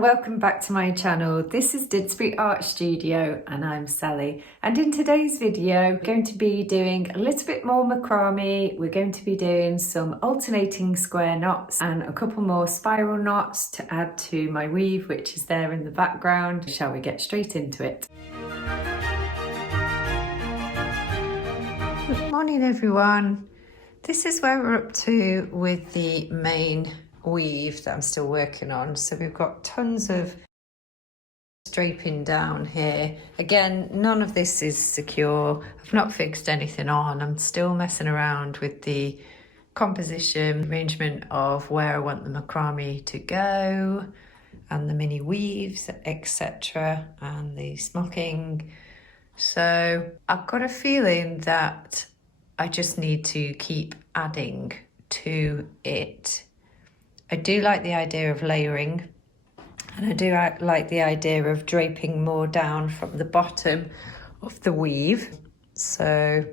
and welcome back to my channel. This is Didsbury Art Studio and I'm Sally, and in today's video we're going to be doing a little bit more macrame. We're going to be doing some alternating square knots and a couple more spiral knots to add to my weave, which is there in the background. Shall we get straight into it? Good morning everyone. This is where we're up to with the main weave that I'm still working on. So we've got tons of draping down here. Again, none of this is secure. I've not fixed anything on. I'm still messing around with the composition, arrangement of where I want the macrame to go and the mini weaves, etc., and the smocking. So I've got a feeling that I just need to keep adding to it. I do like the idea of layering, and I do like the idea of draping more down from the bottom of the weave. So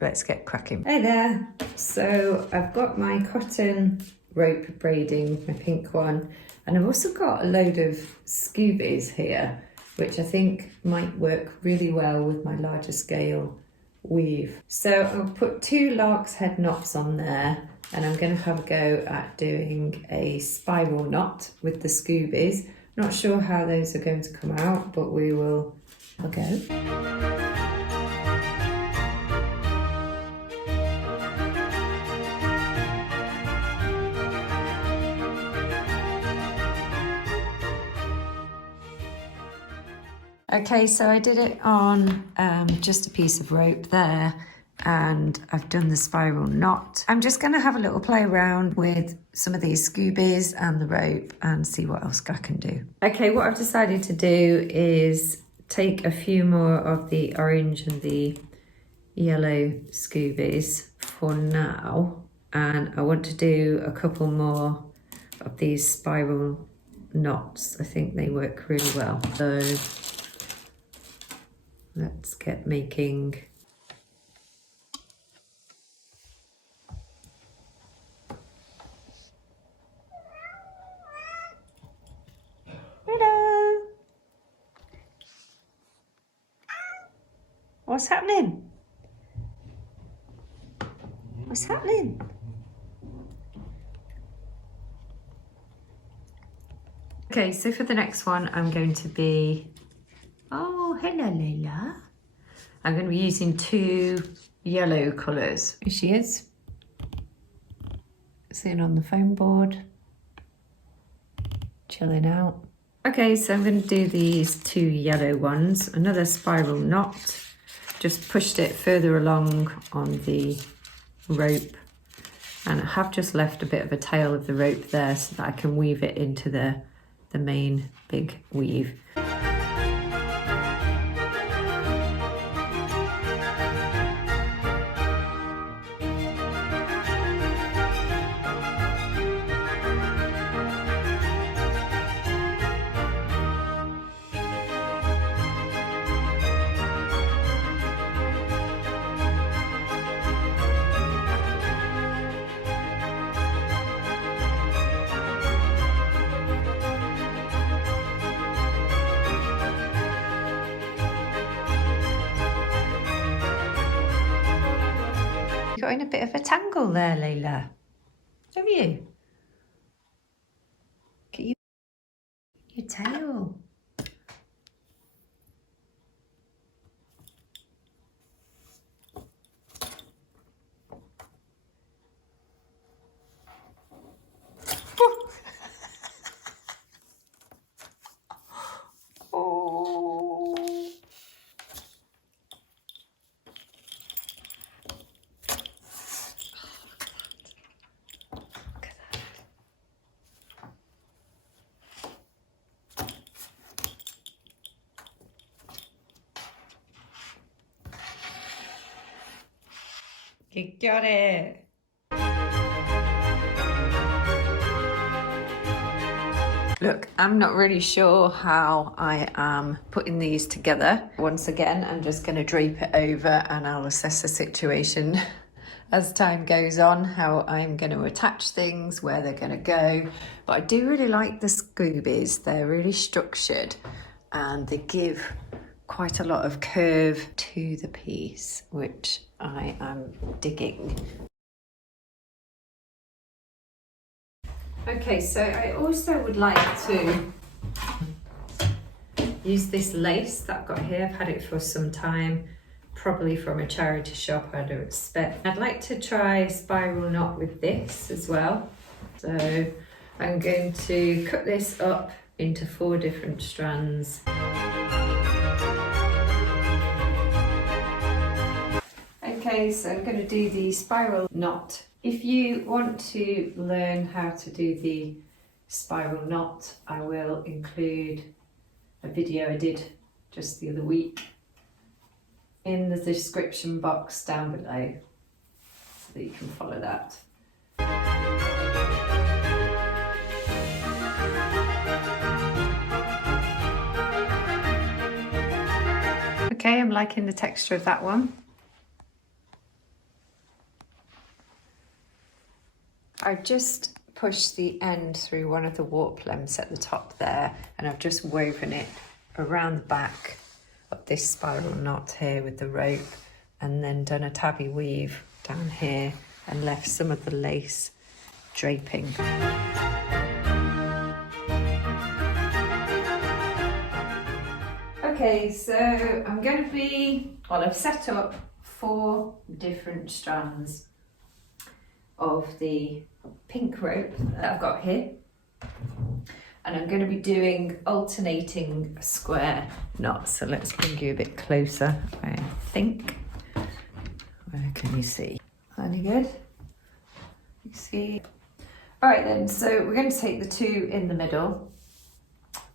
let's get cracking. Hey there. So I've got my cotton rope braiding, my pink one, and I've also got a load of scoobies here, which I think might work really well with my larger scale weave. So I'll put 2 lark's head knots on there, and I'm going to have a go at doing a spiral knot with the scoobies. Not sure how those are going to come out, but we will have a go. Okay, so I did it on just a piece of rope there, and I've done the spiral knot. I'm just going to have a little play around with some of these scoobies and the rope and see what else I can do. Okay, what I've decided to do is take a few more of the orange and the yellow scoobies for now, and I want to do a couple more of these spiral knots. I think they work really well. So let's get making. Hello. What's happening? What's happening? Okay, so for the next one, I'm going to be, oh, hello, Layla. I'm going to be using 2 yellow colours. Here she is, sitting on the foam board, chilling out. Okay, so I'm going to do these 2 yellow ones, another spiral knot. Just pushed it further along on the rope, and I have just left a bit of a tail of the rope there so that I can weave it into the main big weave. Got in a bit of a tangle there, Layla. Have you? Look at your tail. Oh. You got it. Look, I'm not really sure how I am putting these together. Once again, I'm just going to drape it over and I'll assess the situation as time goes on, how I'm going to attach things, where they're going to go. But I do really like the scoobies. They're really structured and they give quite a lot of curve to the piece, which I am digging. Okay, so I also would like to use this lace that I've got here. I've had it for some time, probably from a charity shop, I'd expect. I'd like to try a spiral knot with this as well. So I'm going to cut this up into 4 different strands. Okay, so I'm going to do the spiral knot. If you want to learn how to do the spiral knot, I will include a video I did just the other week in the description box down below so that you can follow that. Okay, I'm liking the texture of that one. I've just pushed the end through one of the warp lengths at the top there, and I've just woven it around the back of this spiral knot here with the rope, and then done a tabby weave down here and left some of the lace draping. Okay, so I'm going to be, well, I've set up 4 different strands of the pink rope that I've got here, and I'm going to be doing alternating square knots. So let's bring you a bit closer, I think. Where can you see? Any good? You see? All right then, so we're going to take the 2 in the middle,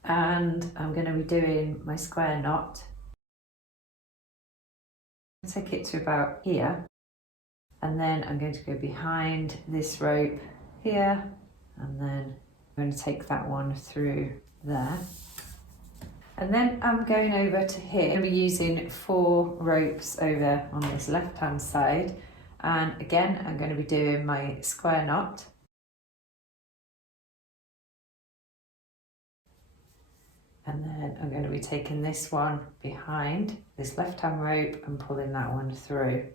and I'm going to be doing my square knot. Take it to about here. And then I'm going to go behind this rope here, and then I'm going to take that one through there. And then I'm going over to here. I'm going to be using 4 ropes over on this left-hand side. And again, I'm going to be doing my square knot. And then I'm going to be taking this one behind this left-hand rope and pulling that one through.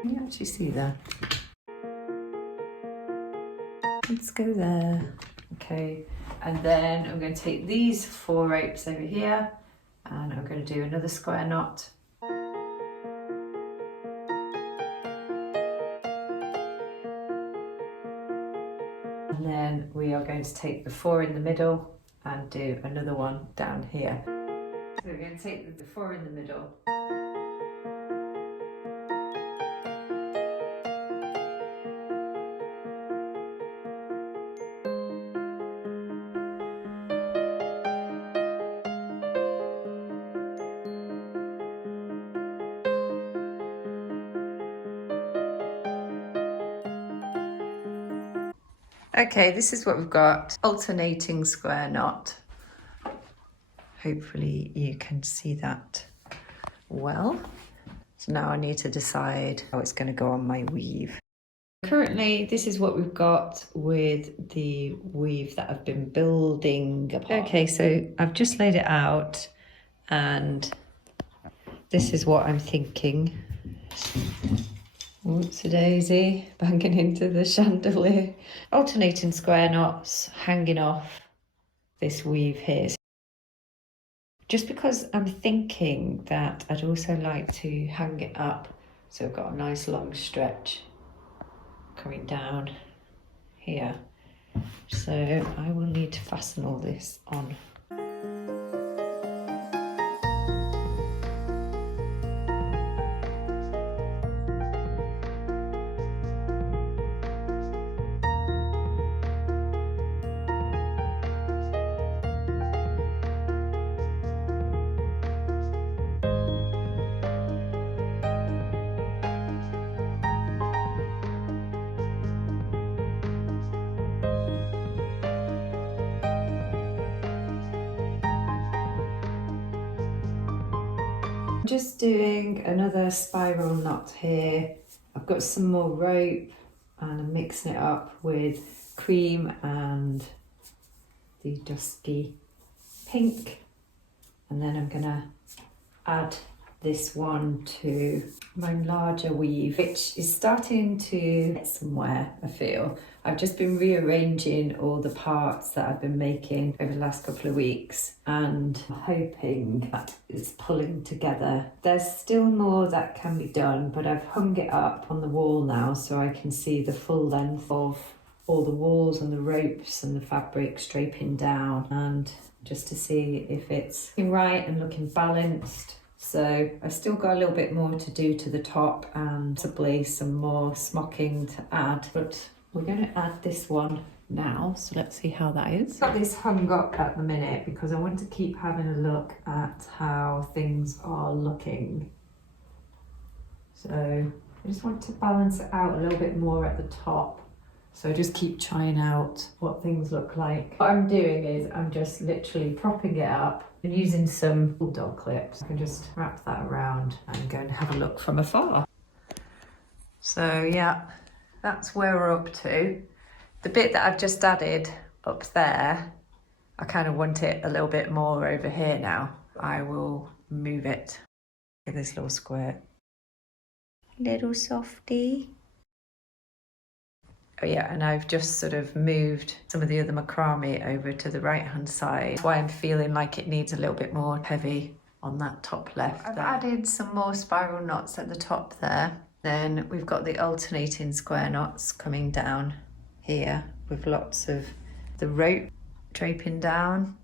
Can you actually see that? Let's go there. Okay, and then I'm going to take these 4 ropes over here, and I'm going to do another square knot. And then we are going to take the 4 in the middle and do another one down here. So we're going to take the 4 in the middle. Okay, this is what we've got. Alternating square knot. Hopefully you can see that well. So now I need to decide how it's going to go on my weave. Currently, this is what we've got with the weave that I've been building upon. Okay, so I've just laid it out, and this is what I'm thinking. Whoops-a-daisy, banging into the chandelier. Alternating square knots hanging off this weave here. Just because I'm thinking that I'd also like to hang it up, so I've got a nice long stretch coming down here. So I will need to fasten all this on. I'm just doing another spiral knot here. I've got some more rope and I'm mixing it up with cream and the dusky pink, and then I'm gonna add this one to my larger weave, which is starting to get somewhere, I feel. I've just been rearranging all the parts that I've been making over the last couple of weeks and hoping that it's pulling together. There's still more that can be done, but I've hung it up on the wall now so I can see the full length of all the walls and the ropes and the fabric draping down, and just to see if it's looking right and looking balanced. So I've still got a little bit more to do to the top and possibly some more smocking to add, but we're going to add this one now, so let's see how that is. I've got this hung up at the minute because I want to keep having a look at how things are looking. So I just want to balance it out a little bit more at the top. So I just keep trying out what things look like. What I'm doing is I'm just literally propping it up and using some bulldog clips. I can just wrap that around and go and have a look from afar. So yeah, that's where we're up to. The bit that I've just added up there, I kind of want it a little bit more over here now. I will move it. Look at this little squirt. Little softie. Oh yeah, and I've just sort of moved some of the other macrame over to the right hand side. That's why I'm feeling like it needs a little bit more heavy on that top left. I've added some more spiral knots at the top there. Then we've got the alternating square knots coming down here with lots of the rope draping down,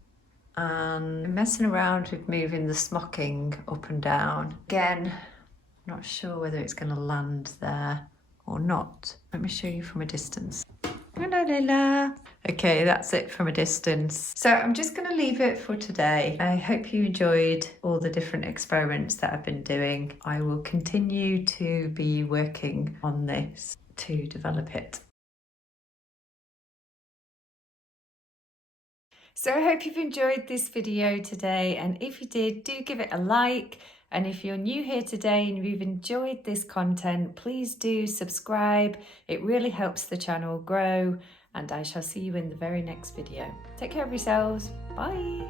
and messing around with moving the smocking up and down. Again, not sure whether it's going to land there or not. Let me show you from a distance. Hello, Layla. Okay, that's it from a distance. So I'm just going to leave it for today. I hope you enjoyed all the different experiments that I've been doing. I will continue to be working on this to develop it. So I hope you've enjoyed this video today, and if you did, do give it a like. And if you're new here today and you've enjoyed this content, please do subscribe. It really helps the channel grow, and I shall see you in the very next video. Take care of yourselves. Bye.